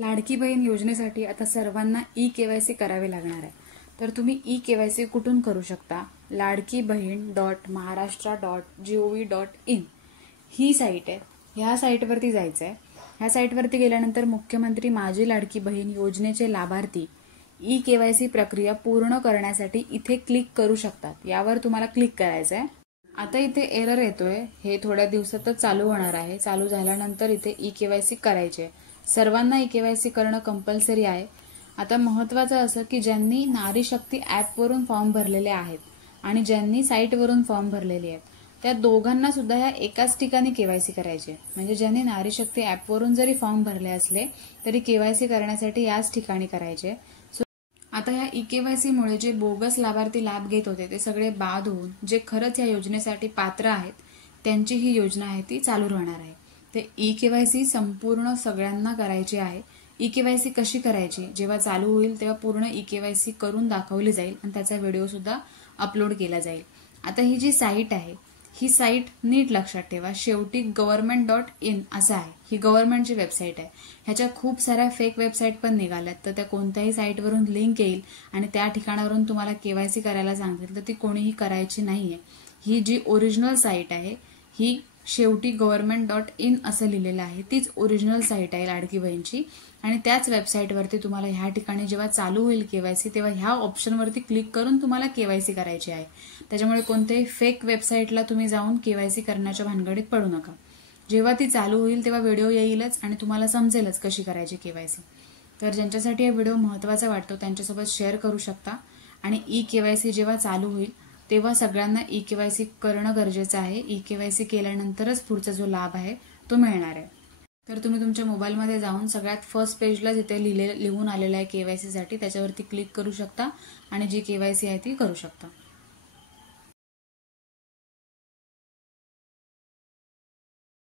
लाडकी बहीण योजनेसाठी आता सर्वांना ई-केवायसी करावे लागणार आहे। तर तुम्ही ई-केवायसी कुठून करू शकता? ladkibaheen.maharashtra.gov.in ही साईट आहे। ह्या साईटवरती जायचं आहे। ह्या साईटवरती गेल्यानंतर मुख्यमंत्री माझी लाडकी बहीण योजनेचे लाभार्थी ई-केवायसी प्रक्रिया पूर्ण करण्यासाठी इथे क्लिक करू शकतात। यावर तुम्हाला क्लिक करायचं आहे। आता इथे एरर येतोय, हे थोड्या दिवसातच चालू होणार आहे। चालू झाल्यानंतर इथे ई-केवायसी करायची आहे। सर्वांना ई-केवायसी करणं कंपल्सरी आहे। आता महत्त्वाचं असं की ज्यांनी नारी शक्ती ॲपवरून फॉर्म भरलेले आहेत आणि ज्यांनी साईटवरून फॉर्म भरलेले आहेत त्या दोघांना सुद्धा या एकाच ठिकाणी केवायसी करायची आहे। म्हणजे ज्यांनी नारी शक्ती ॲपवरून जरी फॉर्म भरले असले तरी केवायसी करण्यासाठी याच ठिकाणी करायचे। आता या ई-केवायसी मुळे जे बोगस लाभार्थी लाभ घेत होते ते सगळे बाद होऊन जे खरंच या योजनेसाठी पात्र आहेत त्यांची ही योजना आहे ती चालू राहणार आहे। ते ई-केवायसी संपूर्ण सगळ्यांना करायची आहे। ई-केवायसी कशी करायची जेव्हा चालू होईल तेव्हा पूर्ण ई-केवायसी करून दाखवली जाईल आणि त्याचा व्हिडिओ सुद्धा अपलोड केला जाईल। आता ही जी साईट आहे ही साईट नीट लक्षात ठेवा, शेवटी government.in असं आहे। ही गव्हर्नमेंटची वेबसाईट आहे। ह्याच्या खूप साऱ्या फेक वेबसाईट पण निघाल्यात, तर त्या कोणत्याही साईटवरून लिंक येईल आणि त्या ठिकाणावरून तुम्हाला केवायसी करायला सांगतील तर ती कोणीही करायची नाहीये। ही जी ओरिजिनल साईट आहे ही शेवटी government.in असं लिहिलेलं आहे, तीच ओरिजिनल साईट आहे लाडकी बहीणची। आणि त्याच वेबसाईटवरती तुम्हाला ह्या ठिकाणी जेव्हा चालू होईल केवायसी तेव्हा ह्या ऑप्शनवरती क्लिक करून तुम्हाला केवायसी करायची आहे। त्याच्यामुळे कोणत्याही फेक वेबसाईटला तुम्ही जाऊन केवायसी करण्याच्या भानगडीत पडू नका। जेव्हा ती चालू होईल तेव्हा व्हिडिओ येईलच आणि तुम्हाला समजेलच कशी करायची केवायसी। तर ज्यांच्यासाठी हा व्हिडिओ महत्त्वाचा वाटतो त्यांच्यासोबत शेअर करू शकता। आणि ई-केवायसी जेव्हा चालू होईल तेव्हा सगळ्यांना ई-केवायसी करणं गरजेचं आहे। ई-केवायसी केल्यानंतरच पुढचा जो लाभ आहे तो मिळणार आहे। तर तुम्ही तुमच्या मोबाईलमध्ये जाऊन सगळ्यात फर्स्ट पेजला जिथे लिहून आलेलं आहे केवायसीसाठी त्याच्यावरती क्लिक करू शकता आणि जी केवायसी आहे ती करू शकता।